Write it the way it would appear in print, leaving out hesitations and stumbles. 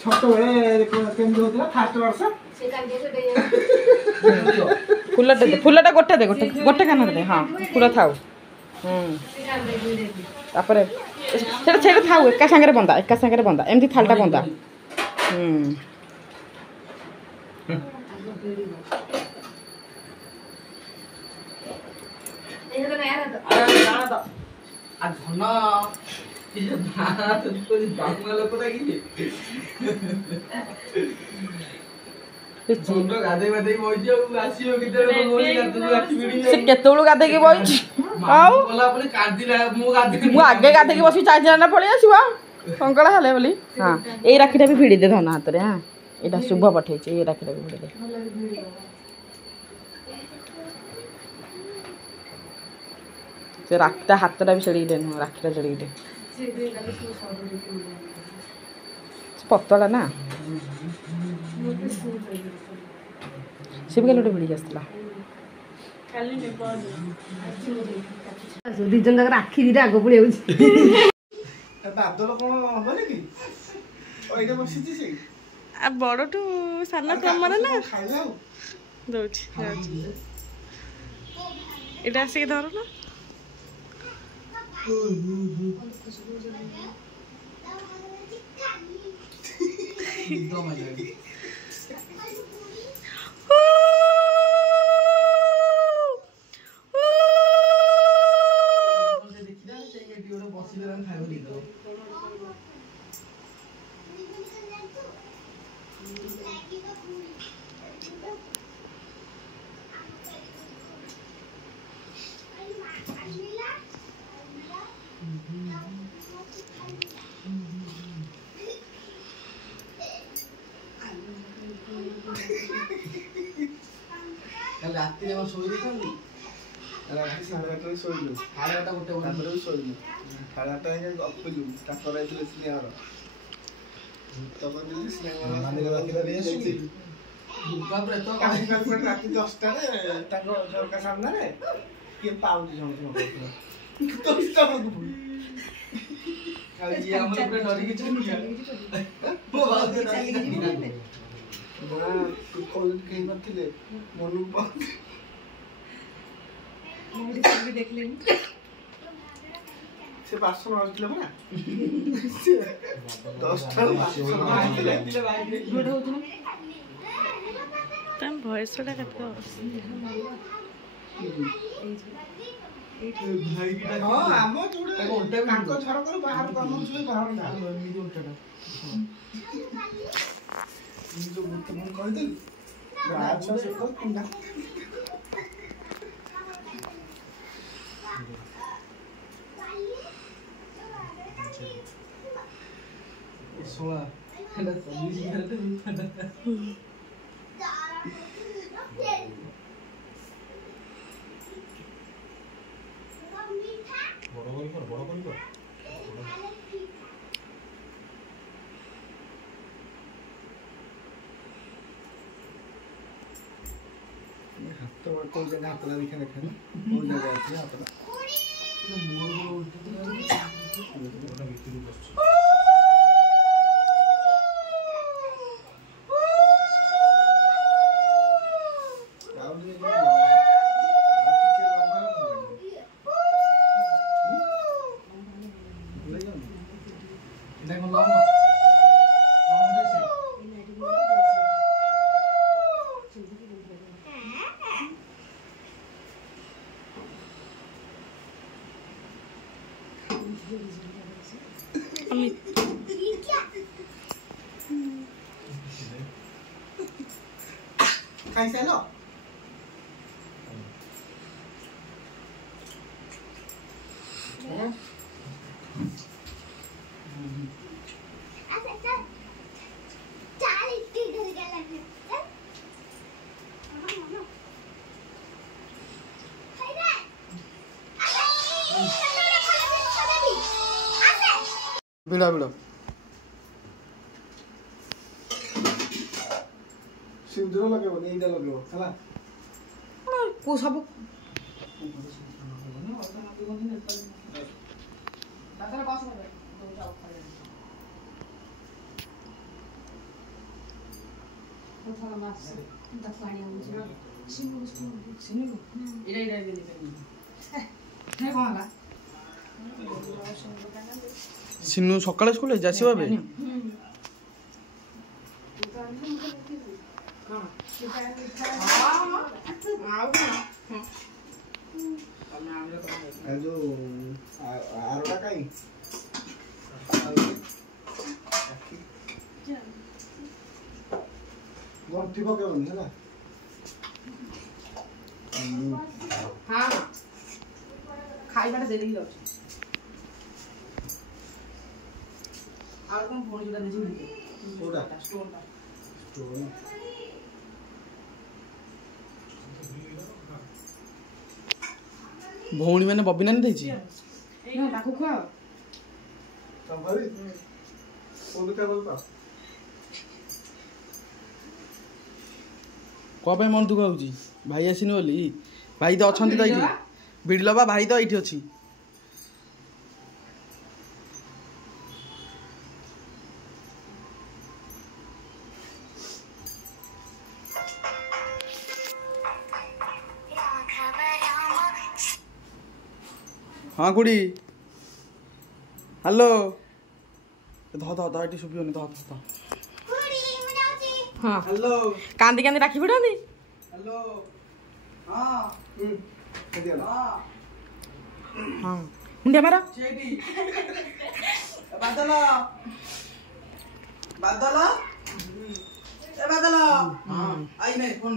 छोट बड़े केमती होता फास्ट वर्ष फुलटा गोटे दे गोटे गोटे कान दे हाँ फुल थाउ तापर सेटा थाउ एका सांगे बंदा एमती थालटा बंदा केतु गाधे बही आगे गाधे बस चार पलि आस कंकड़ा हेले बोली हाँ ये राखीटा भी भिड़ी दे धन हाथ में हाँ यहाँ शुभ पठे ये राखीटा भी भिड़ी दे से राखीटा हाथटा भी चढ़ी दे राखीटा चढ़ी दे पतला ना सी भी गोटे भिड़ी आसला दी जन तक राखी दीटा आग पड़े बादल कौन हम कि बसी बड़ठू सान क्रमर ना खाइला दौड़ ये आसिक धर ना राति शोई देखी राति 8:30 शोलु 8:30 गोटे शोलु 8:30 गपिलु तापर स्नेहर राति 10टा झरका सामने किए पाऊँ से बासन आउतले ना 10टा बासन तम भयसटा कत हां हम जोडे काको झर कर बाहर काम छुई बाहर ना एमि उल्टाटा जो बुत मन कहि दे अच्छा से तो कुंडा सोला हेला सब्जी करते बड़ कर हाथ को जगह हाथ ला दिखा देखा वो जगह है हाथ ला मोर खाइसा लो बिड़ा बिड़ा सिंदूर लगेबो एइटा लगेबो हला को सब ସିନୁ ସକାଳେ ସ୍କୁଲ ଆସିବ ଏବେ ଯୋଉ ଆରଟା କାଇଁ ଗଣ୍ଠି ପକେଇବନି ହେଲା ଖାଇବାଟା ଦେଇଦେଇକି ଯାଉଛି ଆଉ କ'ଣ ଭଉଣୀ ଯୋଉଟା ନେଇଛି କୋଉଟା ଷ୍ଟୋନଟା ଭଉଣୀ ମାନେ ବବିନା ଦେଇଛି ତାକୁ ଖୁଆ କ'ଣ ପାଇଁ ମନ ଦୁଃଖ ହଉଛି ଭାଇ ଆସିନି ବୋଲି ଭାଇ ତ ଅଛନ୍ତି ତ ଏଇଠି ଭିଡ଼ିଲ ବା ଭାଇ ତ ଏଇଠି ଅଛି ହଁ କୁଡ଼ି ହ୍ୟାଲୋ ଧ ଏଠି ଶୁଭିବନି ଧ ହଁ ହ୍ୟାଲୋ କାନ୍ଦି କାନ୍ଦି ରାକ୍ଷୀ ଭିଡ଼ନ୍ତି ହ୍ୟାଲୋ ହଁ ହଁ ମୁଣ୍ଡିଆ ମାର ସେଇଠି ବାଦଲ ବାଦଲ ଏ ବାଦଲ ହଁ ଆଇ ନେ ଫୋନ